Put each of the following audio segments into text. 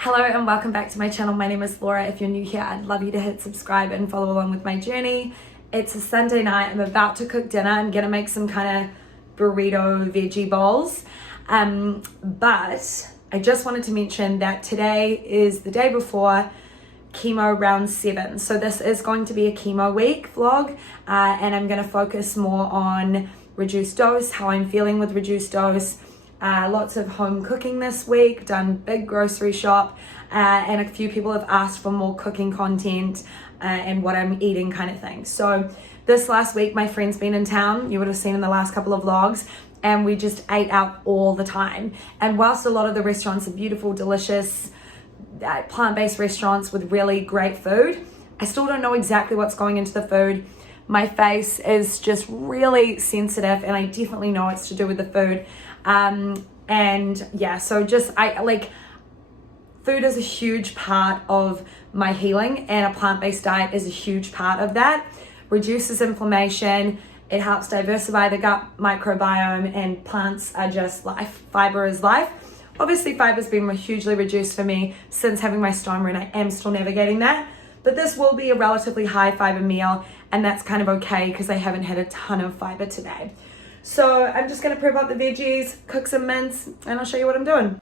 Hello and welcome back to my channel. My name is Laura. If you're new here, I'd love you to hit subscribe and follow along with my journey. It's a Sunday night. I'm about to cook dinner. I'm gonna make some kind of burrito veggie bowls. But I just wanted to mention that today is the day before chemo round 7. So this is going to be a chemo week vlog, and I'm gonna focus more on reduced dose, how I'm feeling with reduced dose. Lots of home cooking this week, done big grocery shop, and a few people have asked for more cooking content and what I'm eating kind of thing. So this last week, my friend's been in town, you would have seen in the last couple of vlogs, and we just ate out all the time. And whilst a lot of the restaurants are beautiful, delicious, plant-based restaurants with really great food, I still don't know exactly what's going into the food. My face is just really sensitive, and I definitely know it's to do with the food. And yeah, so just food is a huge part of my healing, and a plant-based diet is a huge part of that. Reduces inflammation, it helps diversify the gut microbiome, and plants are just life. Fiber is life. Obviously fiber's been hugely reduced for me since having my stoma, and I am still navigating that, but this will be a relatively high fiber meal, and that's kind of okay because I haven't had a ton of fiber today. So I'm just gonna prep up the veggies, cook some mince, and I'll show you what I'm doing.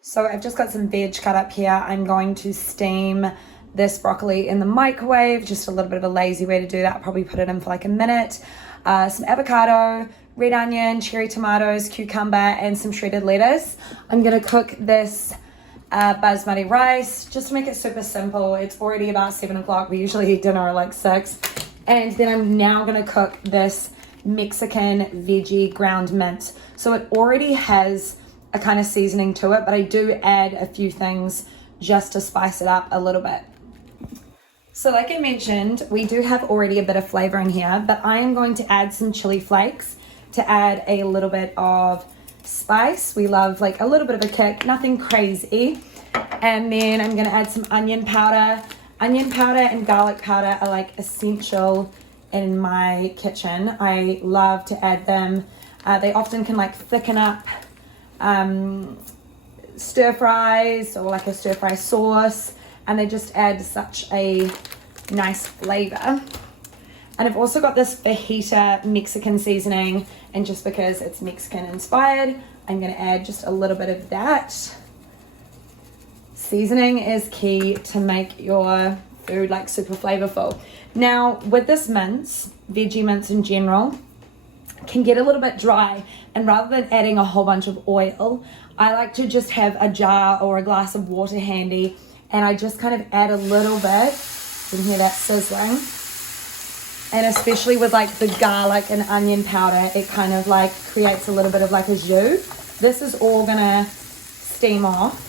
So I've just got some veg cut up here. I'm going to steam this broccoli in the microwave, just a little bit of a lazy way to do that. I'll probably put it in for like a minute. Some avocado, red onion, cherry tomatoes, cucumber, and some shredded lettuce. I'm gonna cook this basmati rice, just to make it super simple. It's already about 7 o'clock. We usually eat dinner at like 6. And then I'm now gonna cook this Mexican veggie ground mince. So it already has a kind of seasoning to it, but I do add a few things just to spice it up a little bit. So like I mentioned, we do have already a bit of flavor in here, but I am going to add some chili flakes to add a little bit of spice. We love like a little bit of a kick, nothing crazy. And then I'm gonna add some onion powder. Onion powder and garlic powder are like essential in my kitchen. I love to add them. They often can like thicken up stir fries or like a stir fry sauce, and they just add such a nice flavor. And I've also got this fajita Mexican seasoning, and just because it's Mexican inspired, I'm gonna add just a little bit of that. Seasoning is key to make your food like super flavorful. Now with this mince, veggie mince in general, can get a little bit dry, and rather than adding a whole bunch of oil, I like to just have a jar or a glass of water handy, and I just kind of add a little bit. You can hear that sizzling. And especially with like the garlic and onion powder, it kind of like creates a little bit of like a jus. This is all gonna steam off.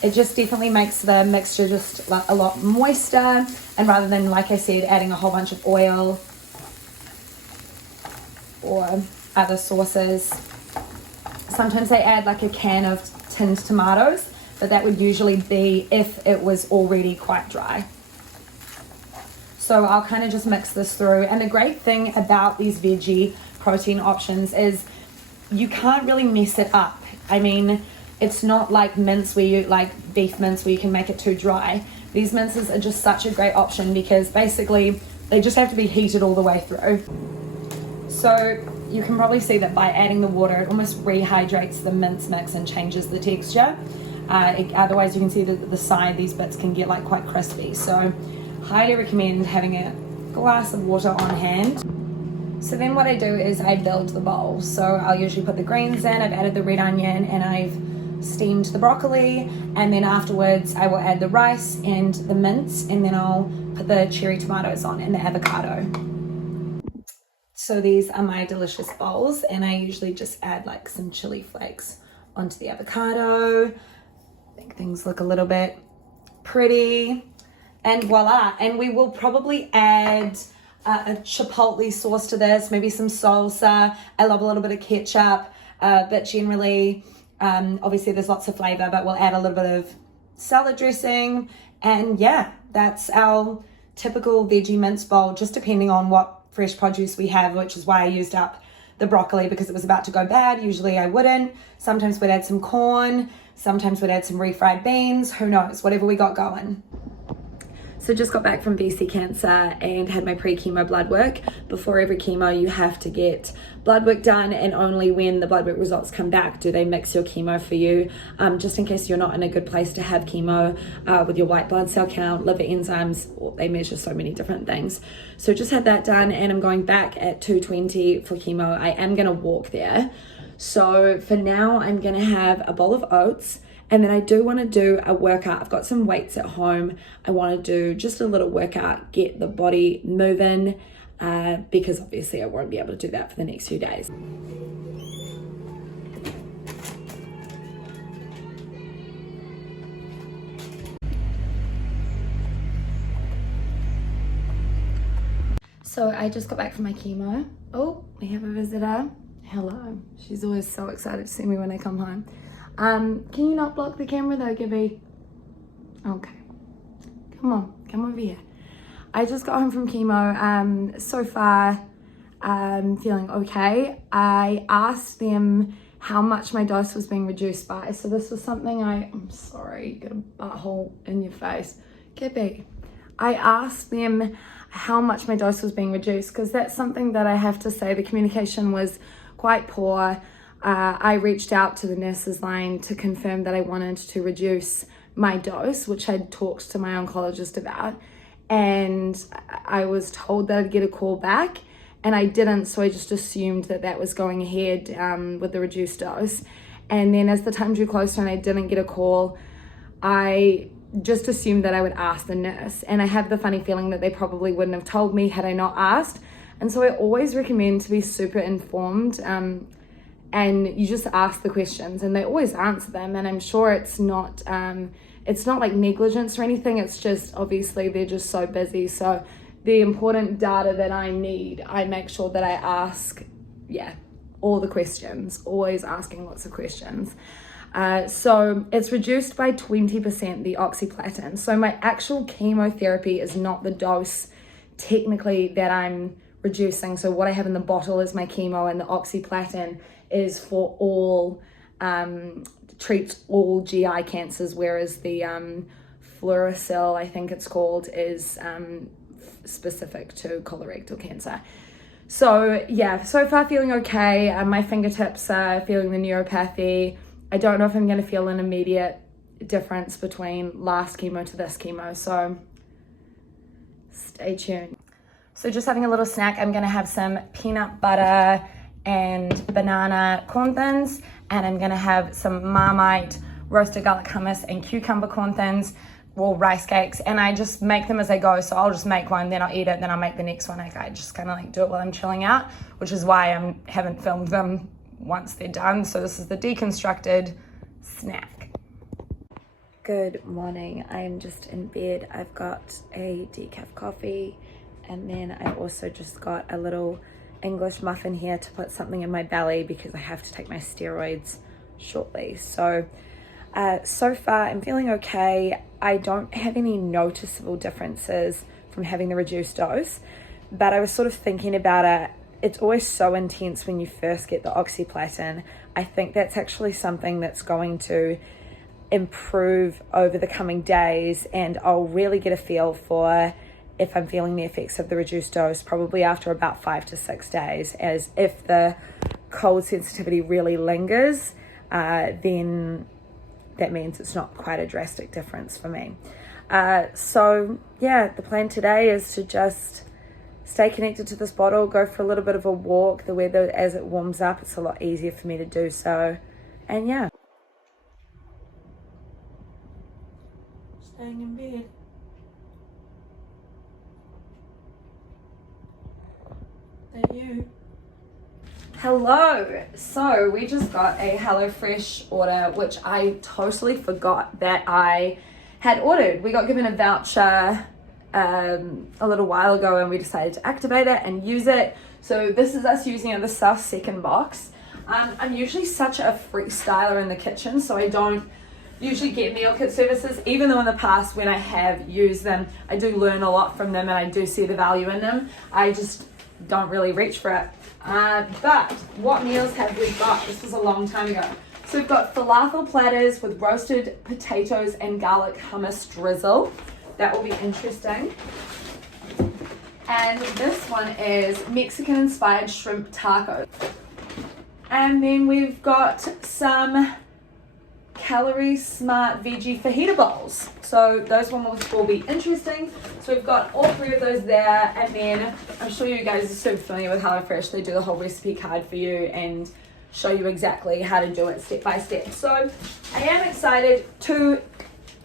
It just definitely makes the mixture just a lot moister, and rather than, like I said, adding a whole bunch of oil or other sauces. Sometimes they add like a can of tinned tomatoes, but that would usually be if it was already quite dry. So I'll kind of just mix this through. And the great thing about these veggie protein options is you can't really mess it up. I mean, it's not like mince where you like beef mince where you can make it too dry. These minces are just such a great option because basically they just have to be heated all the way through. So you can probably see that by adding the water, it almost rehydrates the mince mix and changes the texture. Otherwise you can see that the side, these bits can get like quite crispy. So highly recommend having a glass of water on hand. So then what I do is I build the bowl. So I'll usually put the greens in, I've added the red onion, and I've steamed the broccoli, and then afterwards I will add the rice and the mince, and then I'll put the cherry tomatoes on and the avocado. So these are my delicious bowls, and I usually just add like some chili flakes onto the avocado. Make things look a little bit pretty, and voila. And we will probably add a chipotle sauce to this, maybe some salsa. I love a little bit of ketchup, but generally obviously there's lots of flavor, but we'll add a little bit of salad dressing. And yeah, that's our typical veggie mince bowl, just depending on what fresh produce we have, which is why I used up the broccoli because it was about to go bad. Usually I wouldn't. Sometimes we'd add some corn. Sometimes we'd add some refried beans. Who knows? Whatever we got going. So just got back from BC Cancer and had my pre-chemo blood work. Before every chemo, you have to get blood work done, and only when the blood work results come back do they mix your chemo for you, just in case you're not in a good place to have chemo with your white blood cell count, liver enzymes. They measure so many different things. So just had that done, and I'm going back at 2:20 for chemo. I am going to walk there. So for now, I'm going to have a bowl of oats. And then I do want to do a workout. I've got some weights at home. I want to do just a little workout, get the body moving, because obviously I won't be able to do that for the next few days. So I just got back from my chemo. Oh, we have a visitor. Hello. She's always so excited to see me when I come home. Can you not block the camera though, Gibby? Okay. Come over here. I just got home from chemo. So far, feeling okay. I asked them how much my dose was being reduced by. So this was something I'm sorry, you got a butthole in your face. Gibby. I asked them how much my dose was being reduced, because that's something that I have to say the communication was quite poor. I reached out to the nurses line to confirm that I wanted to reduce my dose, which I'd talked to my oncologist about, and I was told that I'd get a call back, and I didn't, so I just assumed that that was going ahead with the reduced dose. And then as the time drew closer and I didn't get a call, I just assumed that I would ask the nurse, and I have the funny feeling that they probably wouldn't have told me had I not asked. And so I always recommend to be super informed, and you just ask the questions, and they always answer them. And I'm sure it's not like negligence or anything. It's just obviously they're just so busy. So the important data that I need, I make sure that I ask, all the questions, always asking lots of questions. So it's reduced by 20%, the oxyplatin. So my actual chemotherapy is not the dose technically that I'm reducing. So what I have in the bottle is my chemo, and the oxyplatin is for all, treats all GI cancers, whereas the fluorosil, I think it's called, is specific to colorectal cancer. So yeah, so far feeling okay. My fingertips are feeling the neuropathy. I don't know if I'm going to feel an immediate difference between last chemo to this chemo, so stay tuned. So just having a little snack. I'm going to have some peanut butter and banana corn thins, and I'm going to have some Marmite roasted garlic hummus and cucumber corn thins, or rice cakes, and I just make them as I go. So I'll just make one, then I'll eat it, then I'll make the next one. Like, I just kind of like do it while I'm chilling out, which is why I haven't filmed them once they're done. So this is the deconstructed snack. Good morning. I am just in bed. I've got a decaf coffee, and then I also just got a little English muffin here to put something in my belly because I have to take my steroids shortly. So so far I'm feeling okay. I don't have any noticeable differences from having the reduced dose, but I was sort of thinking about it. It's always so intense when you first get the oxyplatin. I think that's actually something that's going to improve over the coming days, and I'll really get a feel for if I'm feeling the effects of the reduced dose probably after about 5 to 6 days, as if the cold sensitivity really lingers, then that means it's not quite a drastic difference for me. So yeah, the plan today is to just stay connected to this bottle, go for a little bit of a walk. The weather, as it warms up, it's a lot easier for me to do so. And yeah. Staying in bed. That you? Hello. So we just got a HelloFresh order, which I totally forgot that I had ordered. We got given a voucher a little while ago, and we decided to activate it and use it. So this is us using it. This is our second box. I'm usually such a freestyler in the kitchen, so I don't usually get meal kit services, even though in the past when I have used them, I do learn a lot from them and I do see the value in them. I just don't really reach for it. But what meals have we got? This was a long time ago. So we've got falafel platters with roasted potatoes and garlic hummus drizzle. That will be interesting. And this one is Mexican-inspired shrimp taco. And then we've got some calorie-smart veggie fajita bowls. So those ones will be interesting. So we've got all three of those there. And then I'm sure you guys are super familiar with HelloFresh. They do the whole recipe card for you and show you exactly how to do it step by step. So I am excited to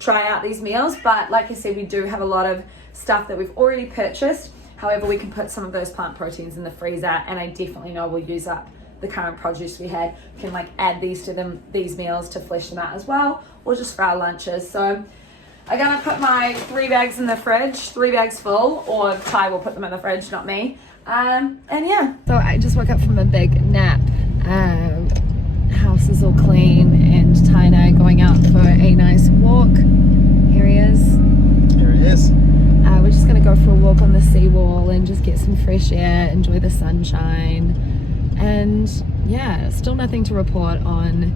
try out these meals. But like I said, we do have a lot of stuff that we've already purchased. However, we can put some of those plant proteins in the freezer, and I definitely know we'll use up the current produce we had. We can like add these to them, these meals to flesh them out as well, or just for our lunches. So I'm gonna put my 3 bags in the fridge, 3 bags full, or Ty will put them in the fridge, not me. And yeah. So I just woke up from a big nap. House is all clean, and Ty and I are going out for a nice walk. Here he is. Here he is. We're just going to go for a walk on the seawall and just get some fresh air, enjoy the sunshine. And yeah, still nothing to report on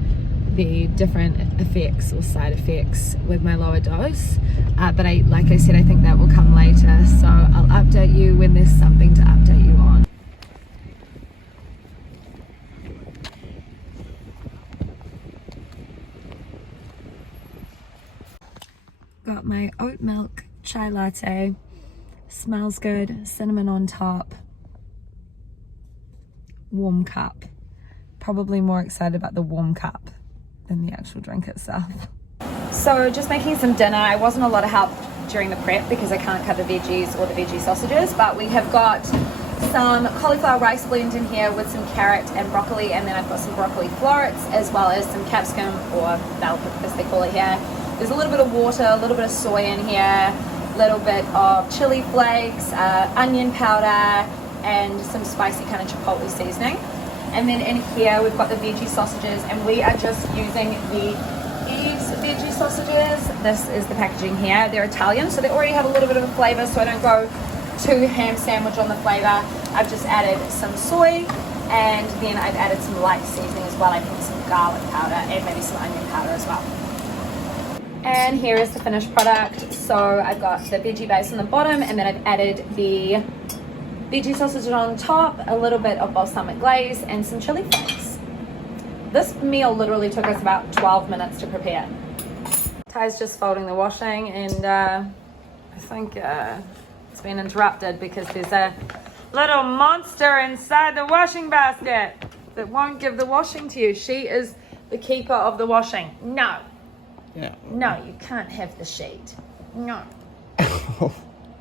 the different effects or side effects with my lower dose. But like I said, I think that will come later. So I'll update you when there's something to update you on. Got my oat milk chai latte, smells good, cinnamon on top, warm cup. Probably more excited about the warm cup than the actual drink itself. So just making some dinner. I wasn't a lot of help during the prep because I can't cut the veggies or the veggie sausages, but we have got some cauliflower rice blend in here with some carrot and broccoli, and then I've got some broccoli florets as well as some capsicum, or bell pepper as they call it here. There's a little bit of water, a little bit of soy in here, a little bit of chili flakes, onion powder, and some spicy kind of chipotle seasoning. And then in here we've got the veggie sausages, and we are just using the Eve's veggie sausages. This is the packaging here. They're Italian, so they already have a little bit of a flavor, so I don't go too ham sandwich on the flavor. I've just added some soy, and then I've added some light seasoning as well. I put some garlic powder and maybe some onion powder as well. And here is the finished product. So I've got the veggie base on the bottom, and then I've added the veggie sausage on top, a little bit of balsamic glaze, and some chili flakes. This meal literally took us about 12 minutes to prepare. Ty's just folding the washing, and I think it's been interrupted because there's a little monster inside the washing basket that won't give the washing to you. She is the keeper of the washing. No. Yeah. No, you can't have the sheet. No.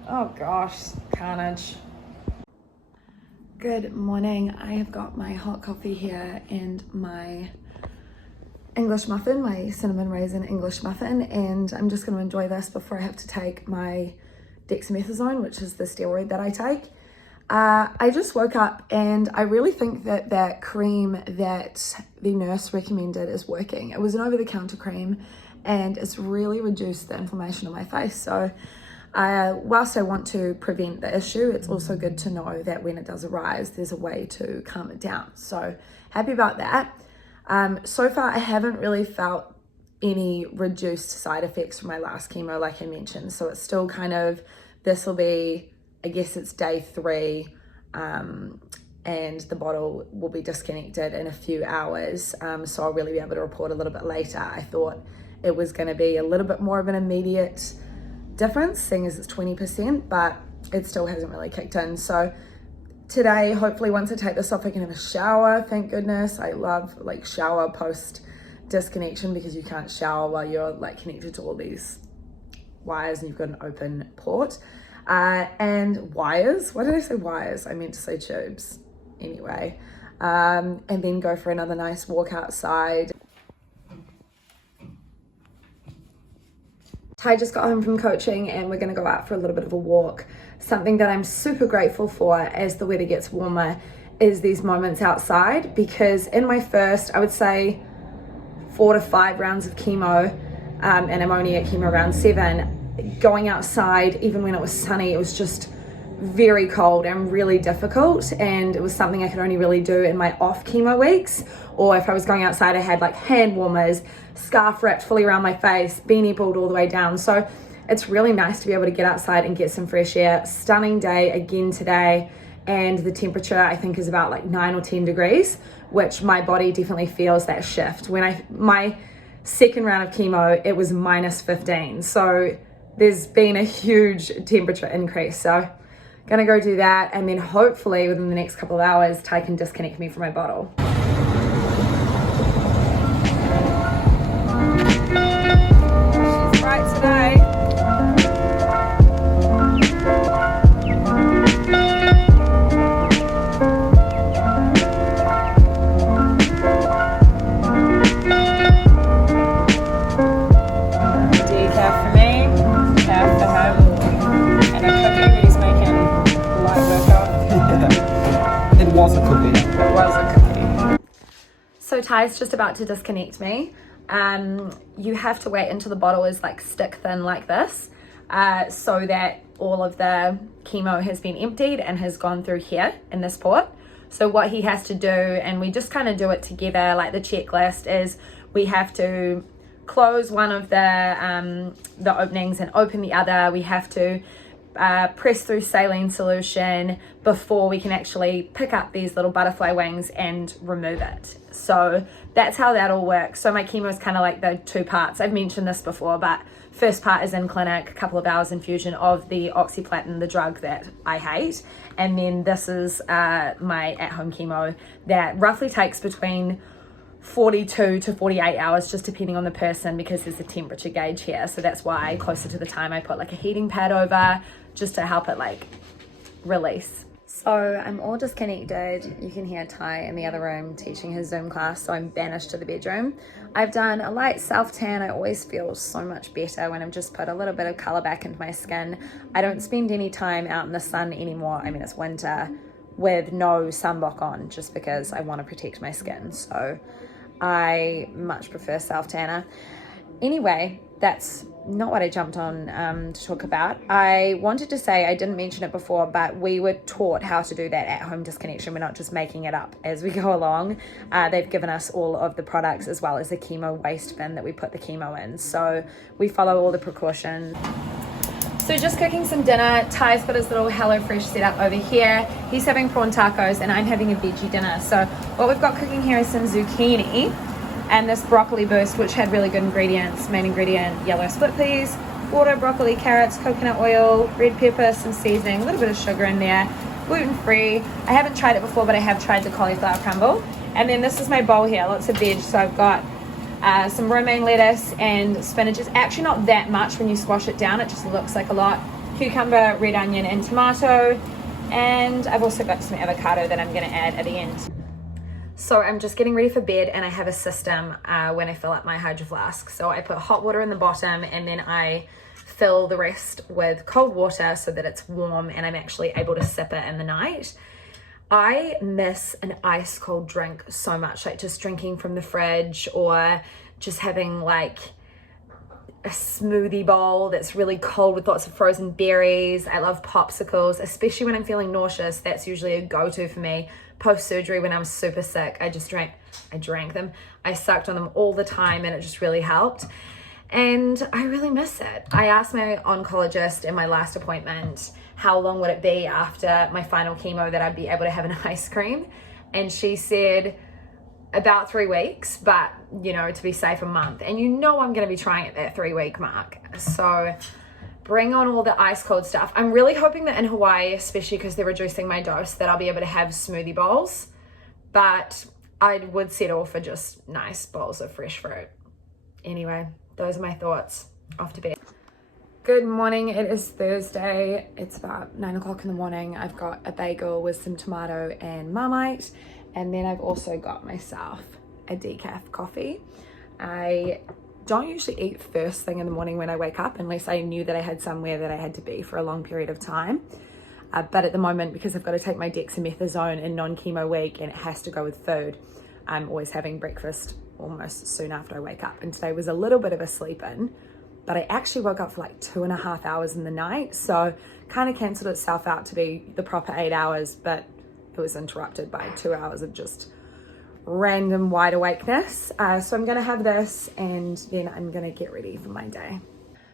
Oh gosh, carnage. Good morning. I have got my hot coffee here and my English muffin, my cinnamon raisin English muffin, and I'm just going to enjoy this before I have to take my dexamethasone, which is the steroid that I take. I just woke up, and I really think that that cream that the nurse recommended is working. It was an over-the-counter cream, and it's really reduced the inflammation on my face. So whilst I want to prevent the issue, it's also good to know that when it does arise, there's a way to calm it down. So happy about that. So far, I haven't really felt any reduced side effects from my last chemo, like I mentioned. So it's still kind of, this will be, I guess it's day 3, and the bottle will be disconnected in a few hours. So I'll really be able to report a little bit later. I thought it was going to be a little bit more of an immediate difference, seeing as it's 20%, but it still hasn't really kicked in. So today, hopefully once I take this off, I can have a shower. Thank goodness. I love like shower post disconnection, because you can't shower while you're like connected to all these wires and you've got an open port. And wires, why did I say wires? I meant to say tubes. Anyway, and then go for another nice walk outside. Ty just got home from coaching, and we're going to go out for a little bit of a walk. Something that I'm super grateful for as the weather gets warmer is these moments outside, because in my first, I would say 4 to 5 rounds of chemo, and I'm only at chemo round 7, going outside, even when it was sunny, it was just very cold and really difficult, and it was something I could only really do in my off chemo weeks, or if I was going outside I had like hand warmers, scarf wrapped fully around my face, beanie pulled all the way down. So it's really nice to be able to get outside and get some fresh air. Stunning day again today, and the temperature I think is about like 9 or 10 degrees, which my body definitely feels that shift. When my second round of chemo, it was minus 15, so there's been a huge temperature increase. So gonna go do that, and then hopefully within the next couple of hours Ty can disconnect me from my bottle. She's bright today. Decaf for me, half for him, and a cookie that he's making light work of. It was a cookie. It was a cookie. So Ty's just about to disconnect me. You have to wait until the bottle is like stick thin like this, so that all of the chemo has been emptied and has gone through here in this port. So what he has to do, and we just kind of do it together, like the checklist is we have to close one of the openings and open the other. We have to press through saline solution before we can actually pick up these little butterfly wings and remove it. So that's how that all works. So my chemo is kind of like the two parts. I've mentioned this before, but first part is in clinic, a couple of hours infusion of the oxyplatin, the drug that I hate. And then this is my at-home chemo that roughly takes between 42 to 48 hours, just depending on the person, because there's a temperature gauge here. So that's why closer to the time I put like a heating pad over, just to help it like release. So I'm all disconnected. You can hear Ty in the other room teaching his Zoom class, so I'm banished to the bedroom. I've done a light self-tan. I always feel so much better when I've just put a little bit of color back into my skin. I don't spend any time out in the sun anymore. I mean, it's winter, with no sunblock on, just because I want to protect my skin. So I much prefer self-tanner. Anyway, that's not what I jumped on to talk about. I wanted to say, I didn't mention it before, but we were taught how to do that at-home disconnection. We're not just making it up as we go along. They've given us all of the products as well as the chemo waste bin that we put the chemo in. So we follow all the precautions. So just cooking some dinner. Ty's got his little HelloFresh set up over here. He's having prawn tacos and I'm having a veggie dinner. So what we've got cooking here is some zucchini and this broccoli burst, which had really good ingredients. Main ingredient, yellow split peas, water, broccoli, carrots, coconut oil, red pepper, some seasoning, a little bit of sugar in there, gluten-free. I haven't tried it before, but I have tried the cauliflower crumble. And then this is my bowl here, lots of veg. So I've got some romaine lettuce and spinach. It's actually not that much when you squash it down, it just looks like a lot. Cucumber, red onion, and tomato. And I've also got some avocado that I'm gonna add at the end. So I'm just getting ready for bed, and I have a system when I fill up my hydro flask. So I put hot water in the bottom, and then I fill the rest with cold water so that it's warm and I'm actually able to sip it in the night. I miss an ice cold drink so much, like just drinking from the fridge or just having like a smoothie bowl that's really cold with lots of frozen berries. I love popsicles, especially when I'm feeling nauseous. That's usually a go-to for me. Post-surgery, when I was super sick, I drank them. I sucked on them all the time and it just really helped. And I really miss it. I asked my oncologist in my last appointment, how long would it be after my final chemo that I'd be able to have an ice cream? And she said about 3 weeks, but you know, to be safe, a month. And you know I'm gonna be trying at that 3-week mark. So bring on all the ice cold stuff. I'm really hoping that in Hawaii, especially because they're reducing my dose, that I'll be able to have smoothie bowls, but I would settle for just nice bowls of fresh fruit. Anyway, those are my thoughts. Off to bed. Good morning, it is Thursday. It's about 9 o'clock in the morning. I've got a bagel with some tomato and Marmite, and then I've also got myself a decaf coffee. I don't usually eat first thing in the morning when I wake up unless I knew that I had somewhere that I had to be for a long period of time. But at the moment, because I've got to take my dexamethasone in non-chemo week and it has to go with food, I'm always having breakfast almost soon after I wake up. And today was a little bit of a sleep in, but I actually woke up for like 2.5 hours in the night. So kind of cancelled itself out to be the proper 8 hours, but it was interrupted by 2 hours of just random wide awakeness. So I'm gonna have this and then I'm gonna get ready for my day.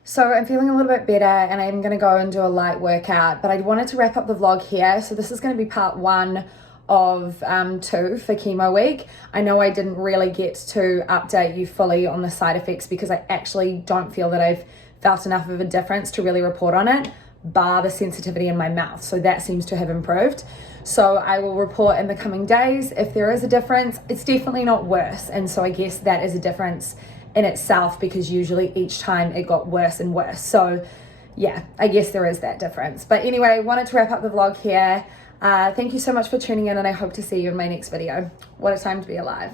So I'm feeling a little bit better and I'm gonna go and do a light workout, but I wanted to wrap up the vlog here. So this is gonna be part 1 of 2 for chemo week. I know I didn't really get to update you fully on the side effects because I actually don't feel that I've felt enough of a difference to really report on it, bar the sensitivity in my mouth. So that seems to have improved. So I will report in the coming days if there is a difference. It's definitely not worse. And so I guess that is a difference in itself because usually each time it got worse and worse. So yeah, I guess there is that difference. But anyway, wanted to wrap up the vlog here. Thank you so much for tuning in and I hope to see you in my next video. What a time to be alive.